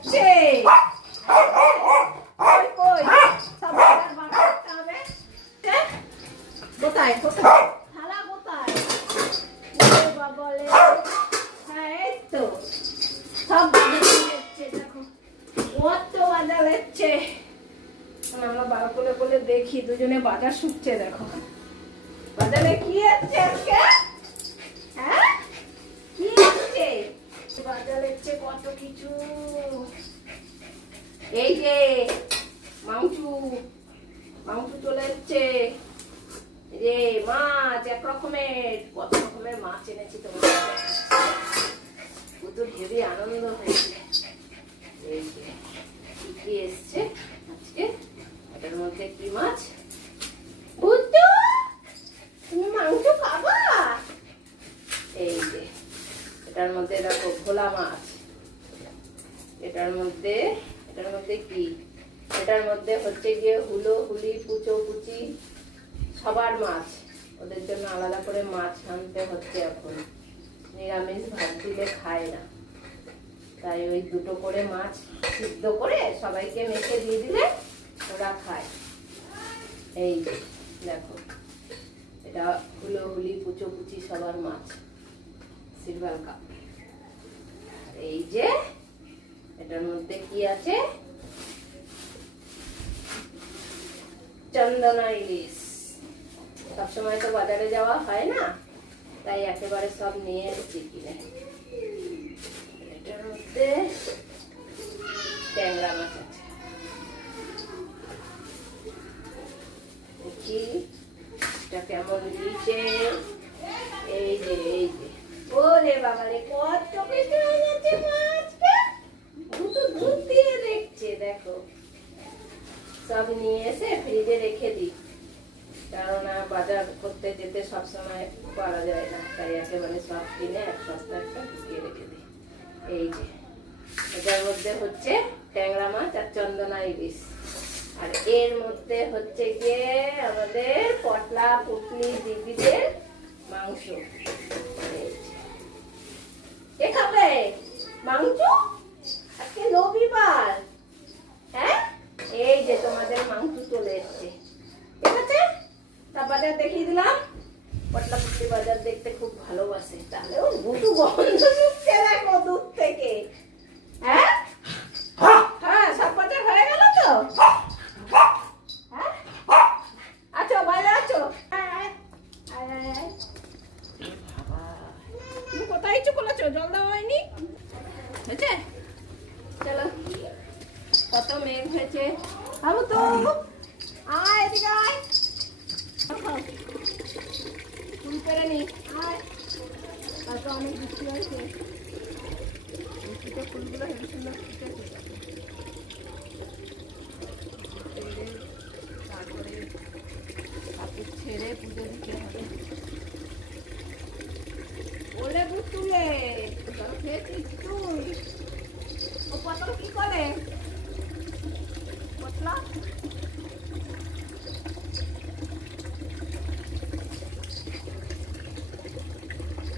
এসছে। কই কই সব বাজার বার করতে হবে। কোথায় কোথায় থালা কোথায়? বলে হ্যাঁ এই তো সব বাজার এসছে। দেখো কত বাজার এসছে। আমরা বার করে বলে দেখি দুজনে বাজার শুকছে। দেখো বাজারে কি আছে আজকে? হ্যাঁ কি আছে বাজারে? এসছে কত কিছু। এই যে মাংস মাংস চলে এসছে। যে মাছ এক রকমের, কত রকমের মাছ এনেছি তোমার। তো হেবি আনন্দ হয়েছে। এই যে কি এসছে আজকে, এটার মধ্যে কি মাছ? বুঝছো তুমি মাংস খাবা? এই যে এটার মধ্যে দেখো ভোলা মাছ। এটার মধ্যে কি? এটার মধ্যে হচ্ছে গিয়ে হুলো হুলি পুচো পুচি সবার মাছ। ওদের জন্য আলাদা করে মাছ আনতে হচ্ছে। এখন নিরামিষ ভাত দিলে খায় না, তাই ওই দুটো করে মাছ সিদ্ধ করে সবাইকে মেখে দিয়ে দিলে ওরা খায়। এই দেখো এটা হুলো হুলি পুচো পুচি সবার মাছ, সিলভার কাপ। এই যে এটার মধ্যে কি আছে? চন্দনা ইলিশ। সবসময় তো বাজারে যাওয়া হয় না, তাই একেবারে সব নিয়ে এসেছি কিনে। এটার মধ্যে ট্যাংরা মাছ আছে। দেখি এটা কেমন দিয়েছে। এই যে ওরে বাবারে কত কিছু এনেছে মাছকে। দুধ দিয়ে দেখছে। দেখো সব নিয়ে এসে ফ্রিজে রেখে দিই, কারণ বাজার করতে যেতে সবসময় পারা যায় না, তাই একেবারে সব কিনে এক সপ্তাহ একটা ঢুকিয়ে রেখে দিই। এই যে এটার মধ্যে হচ্ছে ট্যাংরা মাছ আর চন্দনা ইলিশ, আর এর মধ্যে হচ্ছে গিয়ে আমাদের পটলা পুটলি দিদিদের মাংস। কে খাবে মাংস? আজকে রবিবার। হ্যাঁ এই যে তোমাদের মাংস চলে এসছে। ঠিক আছে, তা বাজার দেখিয়ে দিলাম। পটলা পুটলি বাজার দেখতে খুব ভালোবাসে, তাহলে ও গুটু গন্ধ শুকছে দেখো দূর থেকে। হ্যাঁ হ্যাঁ সব বাজার হয়ে গেল তো? হ্যাঁ আছো বাইরে আছো। তুমি কোথায় ইচ্ছু করেছো? জল দেওয়া হয়নি? হয়েছে? চলো কত মেঘ হয়েছে। ভাবো তো আয় এদিকে আয়। ফুল পেরে নি আয়। হয়তো অনেক বৃষ্টি হয়েছে। বৃষ্টিতে ফুলগুলো হেবি সুন্দর ফুটেছে। তারপরে কাপড় ছেড়ে পুজো দিতে হবে। ওলে বুতুলে জল খেয়েছিস তুই? ও পটল কি করে? পটলা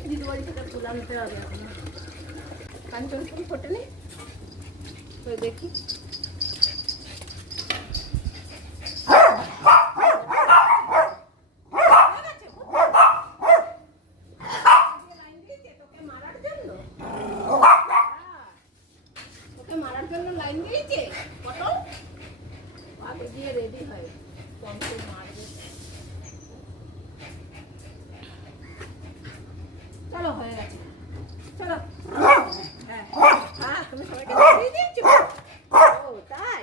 দিদি বাড়ি থেকে ফুল আনতে হবে। এখন কাঞ্চন ফুল ফোটেনি তো দেখি। মারার জন্য লাইন দিয়েছে পটল। আগে গিয়ে রেডি হয়, পম্পে মারবে। চলো হয়ে গেছে, চলো। হ্যাঁ হ্যাঁ তুমি সবাইকে দিয়ে দিচ্ছ। ও তাই,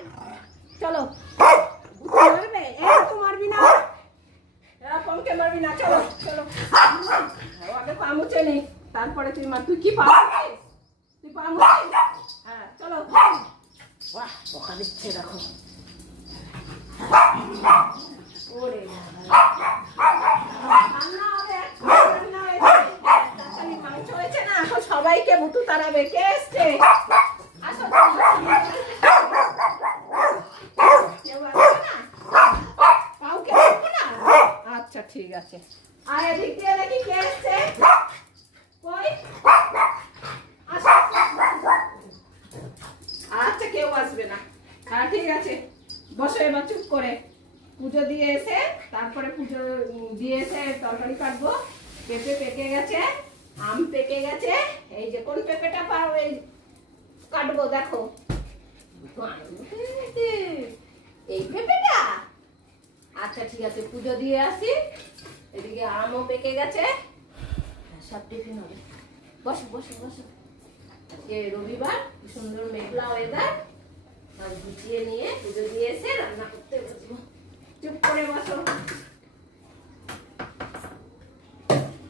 চলো। মারবে তো মারবি না, পম্পকে মারবি না। চলো চলো আগে পা মুছে নি, তারপরে তুই মার। তুই কি পা মুছিস? তুই পা মুছিস? হ্যাঁ চলো। বাহ বকা দিচ্ছে দেখো। ওরে মাংস হয়েছে না, এখন সবাইকে বুতু তাড়াবে। কে এসছে? আচ্ছা ঠিক আছে। আর এদিক দিয়ে দেখি কে এসছে। কই আচ্ছা কেউ আসবে না। হ্যাঁ ঠিক আছে, বসো এবার চুপ করে। পুজো দিয়ে এসে তারপরে পুজো দিয়ে এসে তরকারি কাটবো। পেঁপে পেকে গেছে, আম পেকে গেছে। এই যে কোন পেঁপেটা পারো এই কাটবো দেখো। এই পেঁপেটা আচ্ছা ঠিক আছে, পুজো দিয়ে আসি। এদিকে আমও পেকে গেছে, সব টিফিন হবে। বসো বসো বসো। আজকে রবিবার, কি সুন্দর মেঘলা ওয়েদার। সব গুছিয়ে নিয়ে পুজো দিয়ে এসে রান্না করতে বসবো।